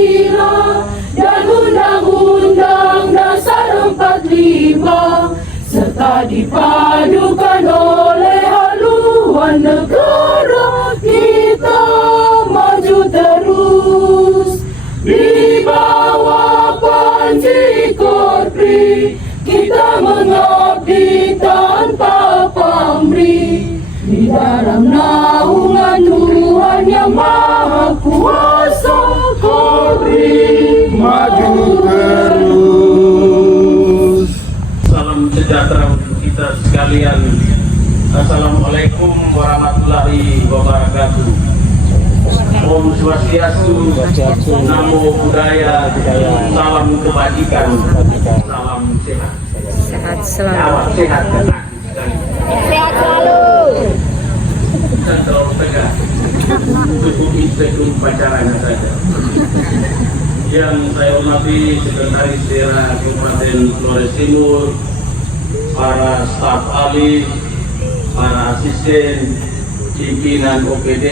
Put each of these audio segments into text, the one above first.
Pancasila dan Undang-Undang Dasar 45 serta dipadukan oleh haluan negara kita maju terus di bawah panji Korpri. Kita mengabdi tanpa pamrih di dalam naungan Tuhan Yang Maha Kuasa. Korpri maju terus. Salam sejahtera untuk kita sekalian. Assalamualaikum warahmatullahi wabarakatuh. Om Swastiastu, Namo Buddhaya, salam kebajikan, salam sehat. Sehat selalu. Awak sehat kan? Sehat selalu. Dan terlalu tegak. Cukup itu pacarannya saja. Yang saya hormati Sekretaris Daerah Kabupaten Flores Timur, para staf ahli, para asisten, pimpinan OPD,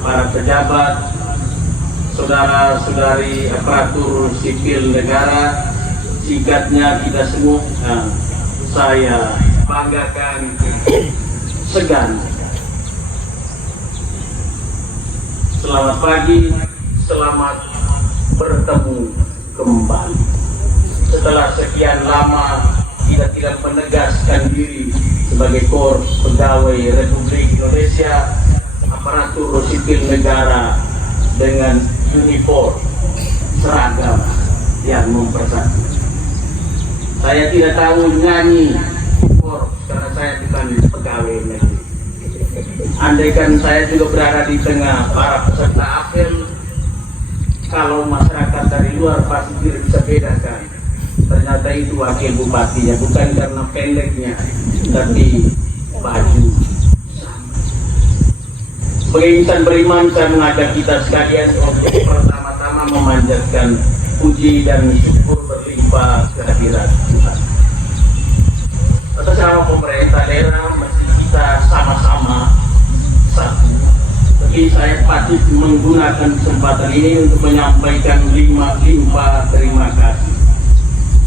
para pejabat, saudara-saudari aparatur sipil negara, singkatnya kita semua, saya banggakan segan. Selamat pagi, selamat bertemu kembali. Setelah sekian lama kita tidak menegaskan diri sebagai Korps Pegawai Republik Indonesia, aparatur sipil negara dengan uniform seragam yang mempersatu. Saya tidak tahu nyanyi Korps karena saya bukan pegawai negeri. Andaikan saya juga berada di tengah para peserta apel, kalau masyarakat dari luar pasti tidak bisa bedakan. Ternyata itu wakil bupatinya, bukan karena pendeknya, tapi baju. Sebagai insan beriman, saya mengajak kita sekalian untuk pertama-tama memanjatkan puji dan syukur berlimpah kehadirat Tuhan. Atas nama pemerintah daerah, mesti kita sama-sama satu. Tapi saya patut menggunakan kesempatan ini untuk menyampaikan limpah terima kasih.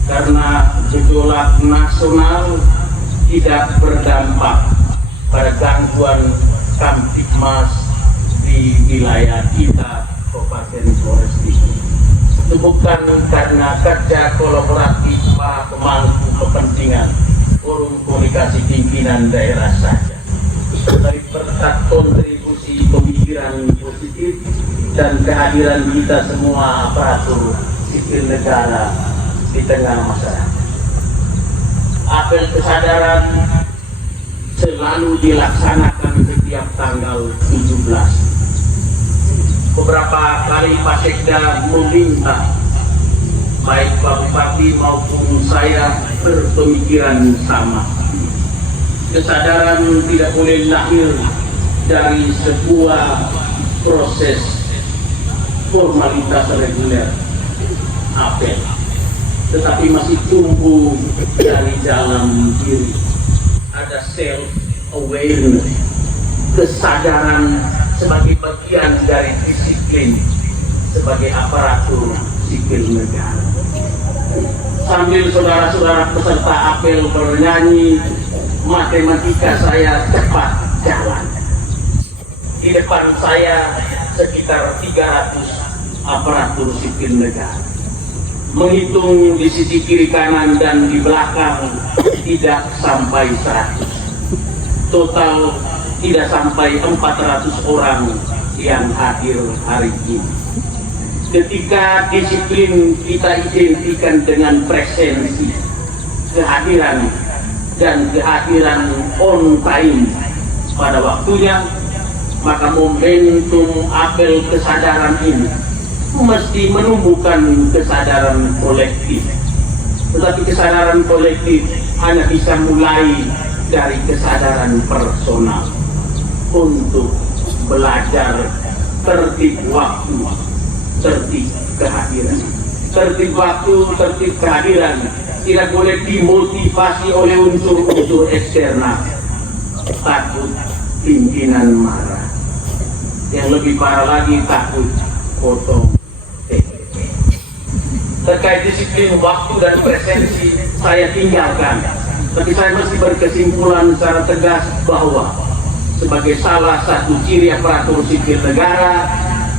Karena gejolak nasional tidak berdampak pada gangguan Kamtipmas di wilayah kita, Kabupaten Flores Timur. Itu bukan karena kerja kolaboratif para pemangku kepentingan forum komunikasi pimpinan daerah saja, tapi berkat kontribusi pemikiran positif dan kehadiran kita semua aparatur sipil negara di tengah masyarakat. Apel kesadaran selalu dilaksanakan setiap tanggal 17. Beberapa kali Pak Sekda meminta baik Pak Bupati maupun saya berpemikiran sama. Kesadaran tidak boleh lahir dari sebuah proses formalitas reguler apel, tetapi masih tumbuh dari dalam diri. Ada self awareness, kesadaran sebagai bagian dari disiplin sebagai aparatur sipil negara. Sambil saudara-saudara peserta apel bernyanyi, matematika saya cepat jalan. Di depan saya sekitar 300 aparatur sipil negara. Menghitung di sisi kiri kanan dan di belakang tidak sampai 100. Total tidak sampai 400 orang yang hadir hari ini. Ketika disiplin kita identikan dengan presensi, kehadiran dan kehadiran on time pada waktunya, maka momentum apel kesadaran ini mesti menumbuhkan kesadaran kolektif. Tetapi kesadaran kolektif hanya bisa mulai dari kesadaran personal untuk belajar tertib waktu, tertib kehadiran. Tertib waktu, tertib kehadiran tidak boleh dimotivasi oleh unsur-unsur eksternal. Takut pimpinan marah. Yang lebih parah lagi, takut potong TK. terkait disiplin waktu dan presensi saya tinggalkan. Tapi saya mesti berkesimpulan secara tegas bahwa sebagai salah satu ciri aparatur sipil negara,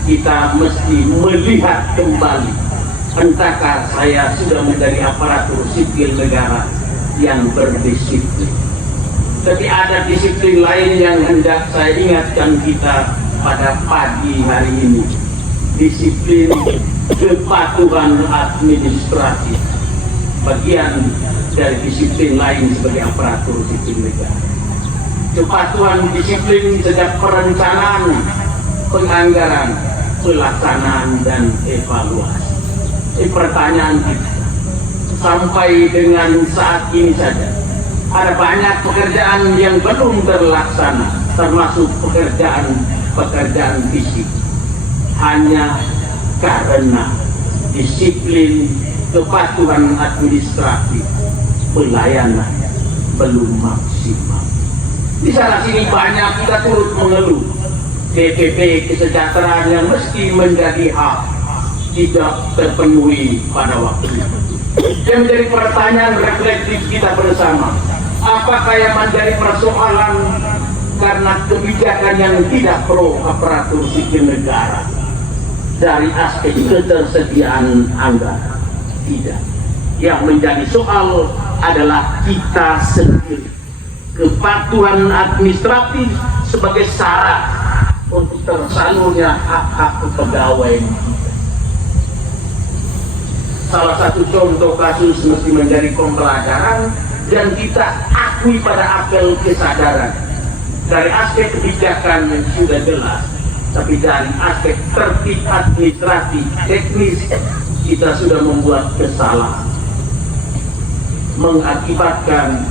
kita mesti melihat kembali entahkah saya sudah menjadi aparatur sipil negara yang berdisiplin. Tapi ada disiplin lain yang hendak saya ingatkan kita pada pagi hari ini. Disiplin kepatuhan administratif, bagian dari disiplin lain sebagai aparatur sipil negara. Kepatuhan disiplin sejak perencanaan, penganggaran, pelaksanaan, dan evaluasi. Pertanyaan kita, sampai dengan saat ini saja, ada banyak pekerjaan yang belum terlaksana, termasuk pekerjaan fisik. Hanya karena disiplin kepatuhan administratif, pelayanan belum maksimal. Di sana sini banyak kita turut mengeluh DPP kesejahteraan yang mesti menjadi hak tidak terpenuhi pada waktunya. Yang menjadi pertanyaan reflektif kita bersama, apakah yang menjadi persoalan karena kebijakan yang tidak pro aparatur sipil negara dari aspek ketersediaan anggaran? Tidak. Yang menjadi soal adalah kita sendiri. Kepatuhan administratif sebagai syarat untuk tersalurnya hak-hak pegawai. Salah satu contoh kasus mesti menjadi pembelajaran dan kita akui pada apel kesadaran. Dari aspek kebijakan yang sudah jelas, tapi dari aspek tertib administratif teknis kita sudah membuat kesalahan, mengakibatkan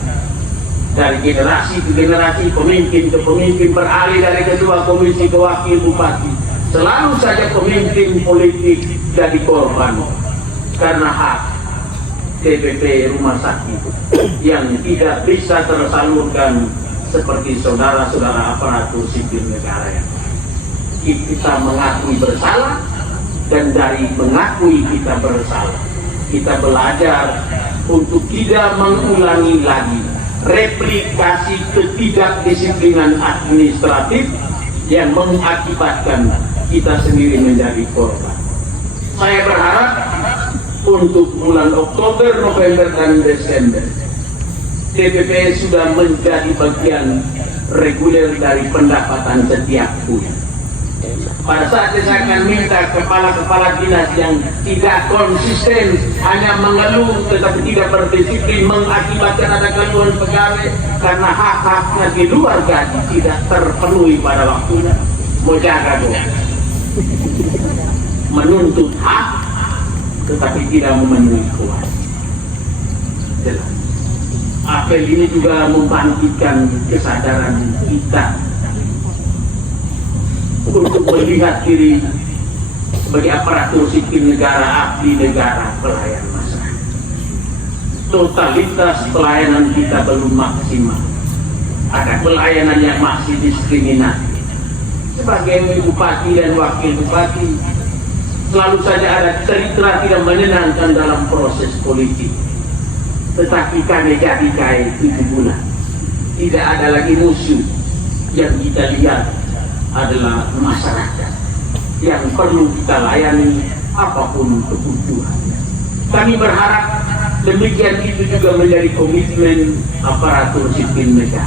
dari generasi ke generasi, pemimpin ke pemimpin, beralih dari ketua komisi ke wakil bupati, selalu saja pemimpin politik jadi korban karena hak DPP rumah sakit yang tidak bisa tersalurkan seperti saudara-saudara aparatur sipil negara yang kita mengakui bersalah, dan dari mengakui kita bersalah kita belajar untuk tidak mengulangi lagi replikasi ketidakdisiplinan administratif yang mengakibatkan kita sendiri menjadi korban. Saya berharap untuk bulan Oktober, November, dan Desember DPP sudah menjadi bagian reguler dari pendapatan setiap bulan. Pada saat saya akan minta kepala-kepala dinas yang tidak konsisten, hanya mengeluh tetapi tidak berdisiplin, mengakibatkan ada keluhan pegawai karena hak-haknya di luar gaji tidak terpenuhi pada waktunya. Mau jaga dong, menuntut hak tetapi tidak memenuhi kewajiban. Apel ini juga membangkitkan kesadaran kita untuk melihat diri sebagai aparatur sipil negara, abdi negara, pelayan masyarakat. Totalitas pelayanan kita belum maksimal. Ada pelayanan yang masih diskriminatif. Sebagai bupati dan wakil bupati, selalu saja ada cerita tidak menyenangkan dalam proses politik. Tetapi kami jadi kayak 7 bulan. Tidak ada lagi musuh. Yang kita lihat adalah masyarakat yang perlu kita layani apapun kebutuhannya. Kami berharap demikian itu juga menjadi komitmen aparatur sipil negara.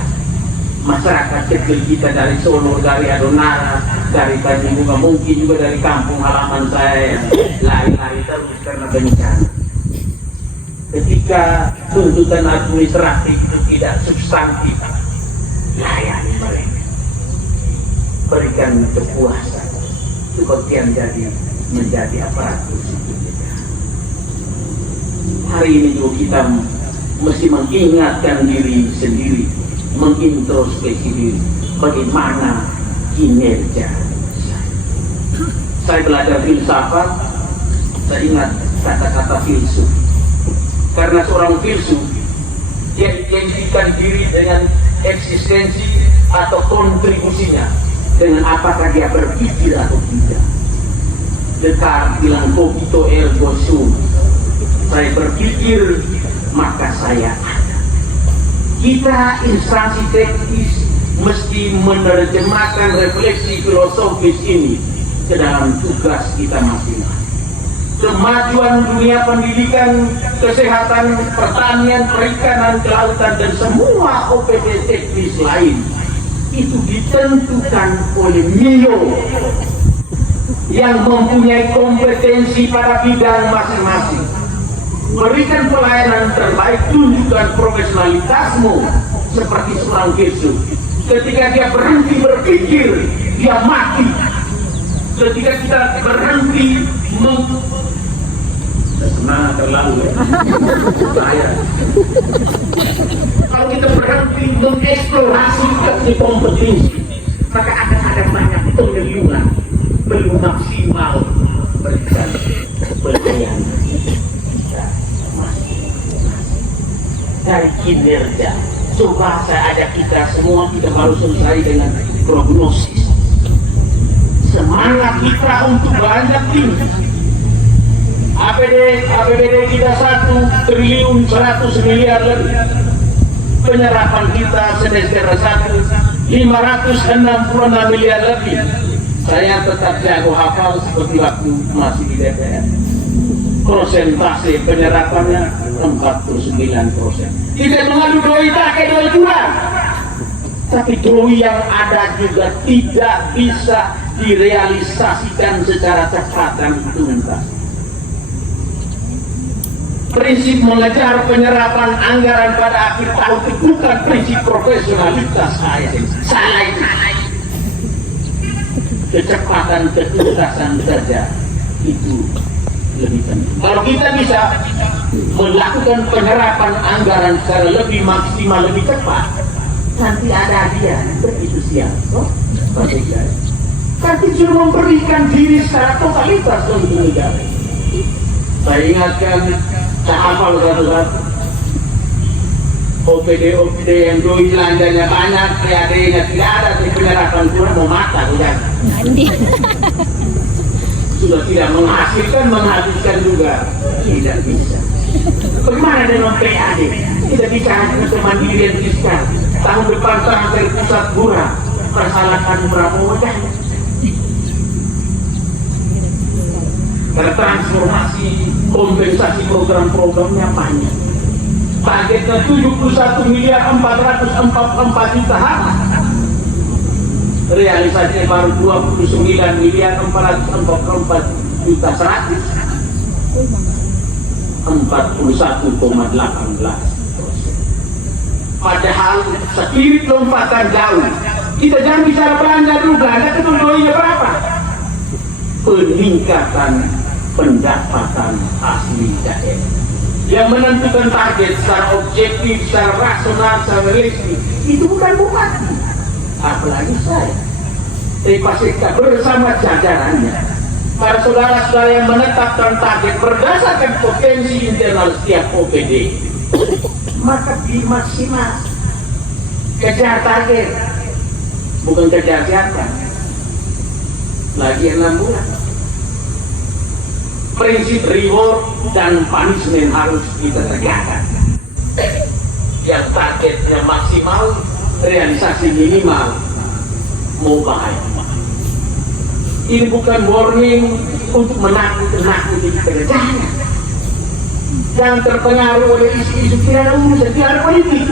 Masyarakat kecil kita dari Solo, dari Adonara, dari Tanjung Bunga, mungkin juga dari kampung halaman saya yang lari-lari terus karena bencana. Ketika tuntutan administratif itu tidak substantif, layani mereka. Berikan kepuasan, itu bagian menjadi aparatur sipil negara. Hari ini juga kita mesti mengingatkan diri sendiri, mengintrospeksi diri, bagaimana kinerja saya belajar filsafat. Saya ingat kata-kata filsuf, karena seorang filsuf dia identikan diri dengan eksistensi atau kontribusinya, dengan apakah dia berpikir atau tidak. Descartes bilang cogito ergo sum, Saya berpikir, maka saya ada. Kita instansi teknis mesti menerjemahkan refleksi filosofis ini ke dalam tugas kita masing-masing. Kemajuan dunia pendidikan, kesehatan, pertanian, perikanan, kelautan, dan semua OPD teknis lain itu ditentukan oleh MIO yang mempunyai kompetensi pada bidang masing-masing. Berikan pelayanan terbaik, tunjukkan profesionalitasmu seperti seorang Yesus. Ketika dia berhenti berpikir, dia mati. Ketika kita berhenti senang terlalu ya. Saya. Kalau kita berhenti mengeksplorasi kompetensi, maka akan ada banyak pengeliungan belum maksimal berikan pelayanan dari kinerja. Coba saya ajak kita semua, kita harus selesai dengan prognosis. Semangat kita untuk banyak tinggi. APBD kita 1 triliun 100 miliar lebih. Penyerapan kita semester 1 566 miliar lebih. Saya tetap jago hafal seperti waktu masih di DPR. Persentase penyerapannya 49%. Tidak mengadu doi tak doi kurang. Tapi doi yang ada juga tidak bisa direalisasikan secara cepat dan tuntas. Prinsip mengejar penyerapan anggaran pada akhir tahun itu bukan prinsip profesionalitas saya. Salah itu. Kecepatan, ketuntasan saja itu lebih penting. Kalau kita bisa melakukan penyerapan anggaran secara lebih maksimal, lebih cepat, nanti ada hadiah begitu siap. Tapi sudah memberikan diri secara totalitas untuk negara. Saya ingatkan, saya hafal satu-satu. OPD yang doi belanjanya banyak, ada yang tidak ada, tapi penyerapan kurang mau mata, udah. Sudah tidak menghasilkan, menghabiskan juga tidak bisa. Bagaimana dengan PAD? Tidak bicara dengan kemandirian fiskal. Tahun depan transfer pusat murah, persalahkan Prabowo dan transformasi kompensasi program-programnya banyak. Targetnya 71 miliar 444 juta hak. Realisasinya baru 29 miliar 444 juta 100. 41,18%. Padahal sekirit lompatan jauh. Kita jangan bicara belanja dulu, belanja itu doinya berapa? Peningkatan pendapatan asli daerah. Yang menentukan target secara objektif, secara rasional, secara realistis itu bukan bupati, apalagi saya. Tapi pasti kita bersama jajarannya, para saudara-saudara yang menetapkan target berdasarkan potensi internal setiap OPD, maka dimaksimal. Kejar target, bukan kejar siapa. Lagi 6 bulan. Prinsip reward dan punishment harus kita tegakkan. Yang targetnya maksimal, realisasi minimal, mau bahaya. Ini bukan warning untuk menakut-nakuti kita. Jangan terpengaruh oleh isu-isu tidak urusan, tidak ada politik.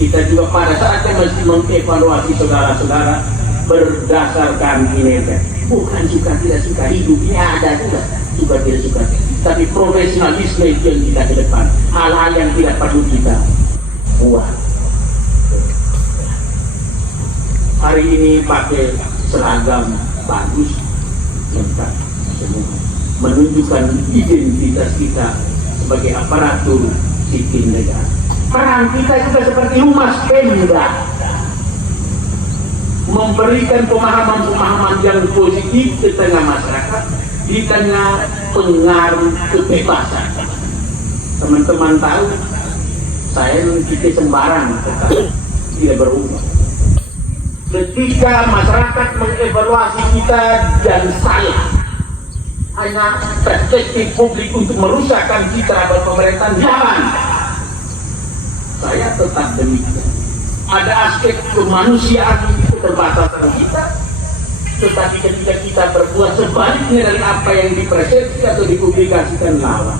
Kita juga pada saatnya mesti mengevaluasi saudara-saudara berdasarkan kinerja. Bukan suka tidak suka, hidupnya ada juga suka tidak suka. Tapi profesionalisme itu yang kita ke depan. Hal-hal yang tidak perlu kita buat. Hari ini pakai seragam bagus, lengkap semua, menunjukkan identitas kita sebagai aparatur sipil negara. Peran kita juga seperti humas Pemda, memberikan pemahaman-pemahaman yang positif ke tengah masyarakat di tengah pengaruh kebebasan. Teman-teman tahu, saya kita sembarang tidak berubah. Ketika masyarakat mengevaluasi kita dan salah, hanya perspektif publik untuk merusakkan citra pemerintahan. Jangan. Saya tetap demikian. Ada aspek kemanusiaan keterbatasan kita, tetapi ketika kita berbuat sebaliknya dari apa yang dipersepsi atau dipublikasikan lawan.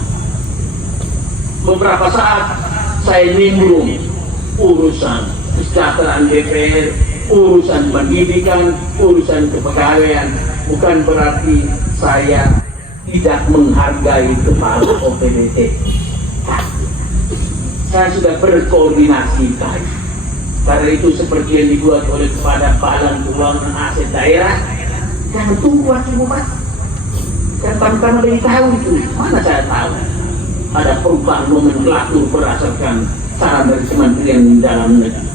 Beberapa saat saya nimbrung urusan kesejahteraan DPR, urusan pendidikan, urusan kepegawaian, bukan berarti saya tidak menghargai kepala OPDT. Saya sudah berkoordinasi tadi. Karena itu seperti yang dibuat oleh kepada Badan Keuangan Aset Daerah, jangan tunggu wakil bupati. Kan pertama dari tahu itu, mana saya tahu. Ada perubahan nomenklatur berdasarkan saran dari Kementerian Dalam Negeri,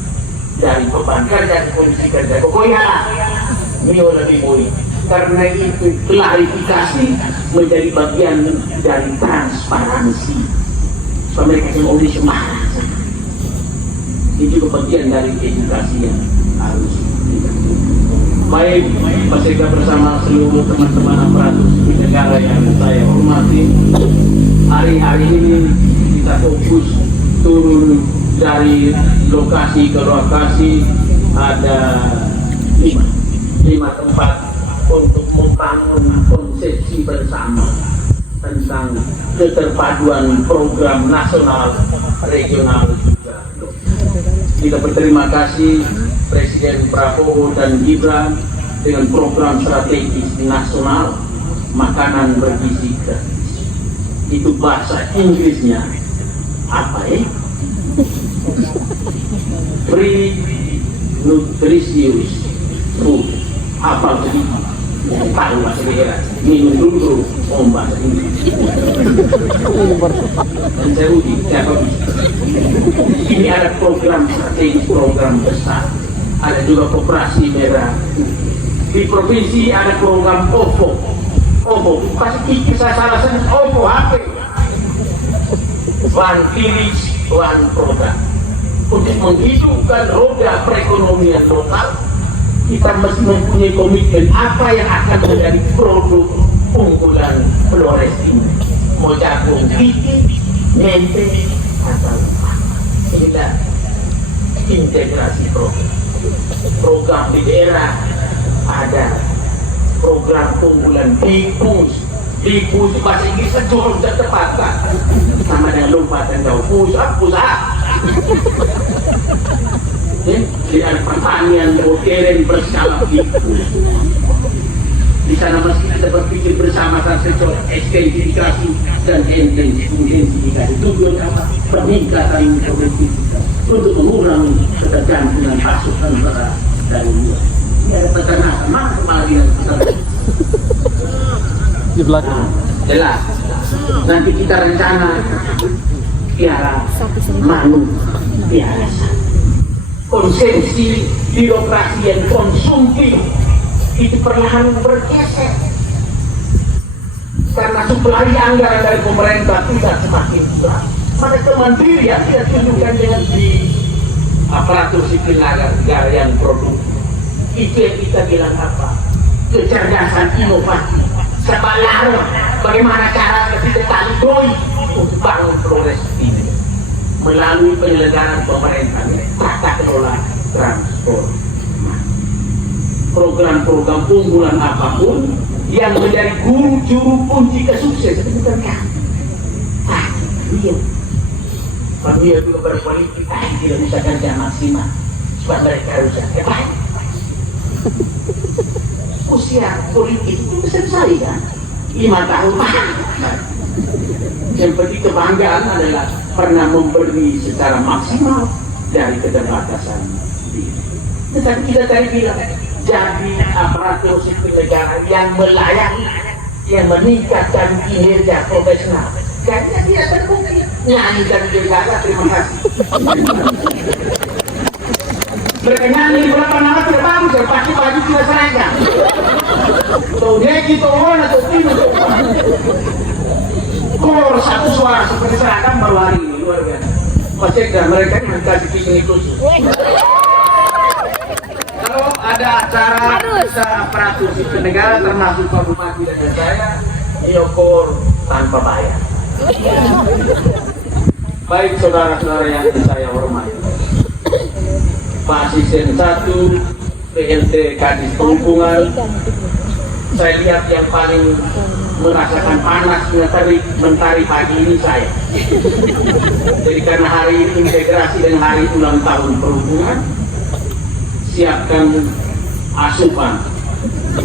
dari beban kerja ke komisi kerja. Pokoknya lah, Mio lebih mulia. Karena itu klarifikasi menjadi bagian dari transparansi. Supaya mereka semua udah semangat. Itu bagian dari edukasi yang harus dilakukan. Baik, Pak Sekda bersama seluruh teman-teman aparatur sipil negara yang saya hormati, hari-hari ini kita fokus turun dari lokasi ke lokasi. Ada lima tempat untuk membangun konsepsi bersama tentang keterpaduan program nasional, regional juga. Kita berterima kasih Presiden Prabowo dan Gibran dengan program strategis nasional makanan bergizi gratis. Itu bahasa Inggrisnya apa ya? Free nutritious food. Apa begitu? Tahu bahasa daerah. Minum dulu bahasa Inggris. Dan saya uji, siapa bisa? Ini ada program strategis, program besar. Ada juga koperasi merah. Di provinsi ada program OVO. OVO, pasti saya salah sebut OVO HP. One Village, One Product. Untuk menghidupkan roda perekonomian lokal, kita mesti mempunyai komitmen apa yang akan menjadi produk unggulan Flores ini. Mau jagung gigi, mente, atau apa. Inilah integrasi program di daerah. Ada program unggulan DIPUS. DIPUS bahasa Inggris jauh tidak tepat kan? Sama dengan lompatan jauh pusat. Dengan pertanian modern berskala DIPUS. Di sana mesti kita berpikir bersama sektor ekstensifikasi dan intensifikasi. Tujuan apa? Peningkatan produktivitas untuk mengurangi ketergantungan pasokan beras dari luar. Ini ada peternakan, mana kepala dinas peternakan? Di belakang. Jelas. Nanti kita rencana piara manu, piara sapi. Konsumsi birokrasi yang konsumtif itu perlahan bergeser karena suplai anggaran dari pemerintah tidak semakin kurang. Pada kemandirian tidak tunjukkan dengan di aparatur sipil negara yang produktif. Itu yang kita bilang apa? Kecerdasan inovasi. Sebalar bagaimana cara kita tanggung untuk bangun Flores ini melalui penyelenggaraan pemerintah, tata kelola transport. Program-program unggulan apapun yang menjadi guru juru kunci kesuksesan bukan kan? Iya. Dia juga berpolitik, tidak bisa kerja maksimal supaya mereka harus apa? Usia politik itu besar sekali kan? 5 tahun. Yang penting kebanggaan adalah pernah memberi secara maksimal dari keterbatasan diri. Tetapi kita tadi bilang jadi aparatur sipil negara yang melayani, yang meningkatkan kinerja profesional. Karena dia terbukti nyanyikan negara. Terima kasih. Mereka nyanyi di beberapa nama tidak bagus, ya pasti baju tidak seragam. Tuh dia gitu atau tidak. Kolor satu suara seperti seragam baru hari ini luar biasa. Pasti mereka dikasih pisang khusus. Kalau ada acara bisa aparatur sipil negara termasuk Pak Bupati dan saya Yokor tanpa bayar. Baik saudara-saudara yang saya hormati, Pak Asisten 1 PLT Kadis Perhubungan, saya lihat yang paling merasakan panas mentari pagi ini saya. Jadi karena hari ini integrasi dengan hari ulang tahun perhubungan, siapkan asupan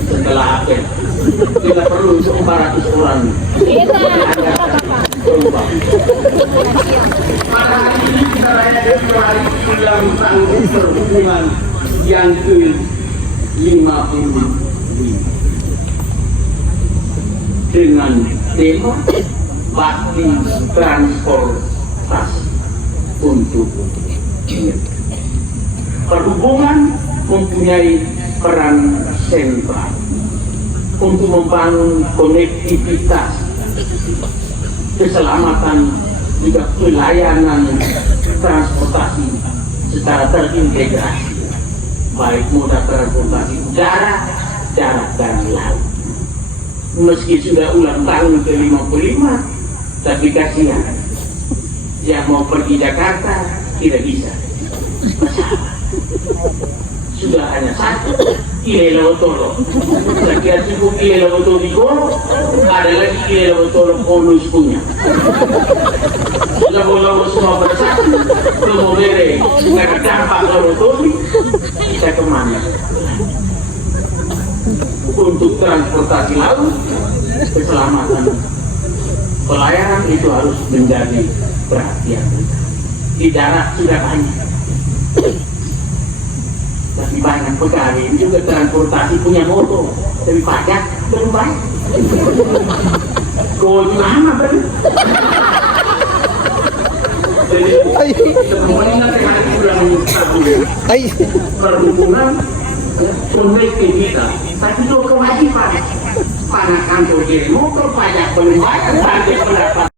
setelah apel. Kita perlu 400 orang. Berubah. Pada hari ini kita rayakan hari ulang tahun perhubungan yang ke-55 dengan tema bakti transportasi untuk perhubungan mempunyai peran sentral untuk membangun konektivitas, keselamatan, juga pelayanan transportasi secara terintegrasi, baik moda transportasi udara, darat, dan laut. Meski sudah ulang tahun ke-55, tapi kasihan yang mau pergi Jakarta tidak bisa. Sudah hanya satu, Ilelewotolo. Saya kira cukup Ilelewotolo di Goro, ada lagi Ilelewotolo bonus punya. Sudah bolong semua bersatu, belum mau bere, karena dampak Lewotolo, bisa kemana? Untuk transportasi laut, keselamatan pelayaran itu harus menjadi perhatian kita. Di darat sudah banyak, tapi banyak pegawai juga transportasi punya motor, tapi pajak belum banyak. Kau lama kan? Jadi semuanya hari ulang tahun perhubungan konektivitas, tapi itu kewajiban. Mana kantor jadi motor pajak belum bayar, target pendapat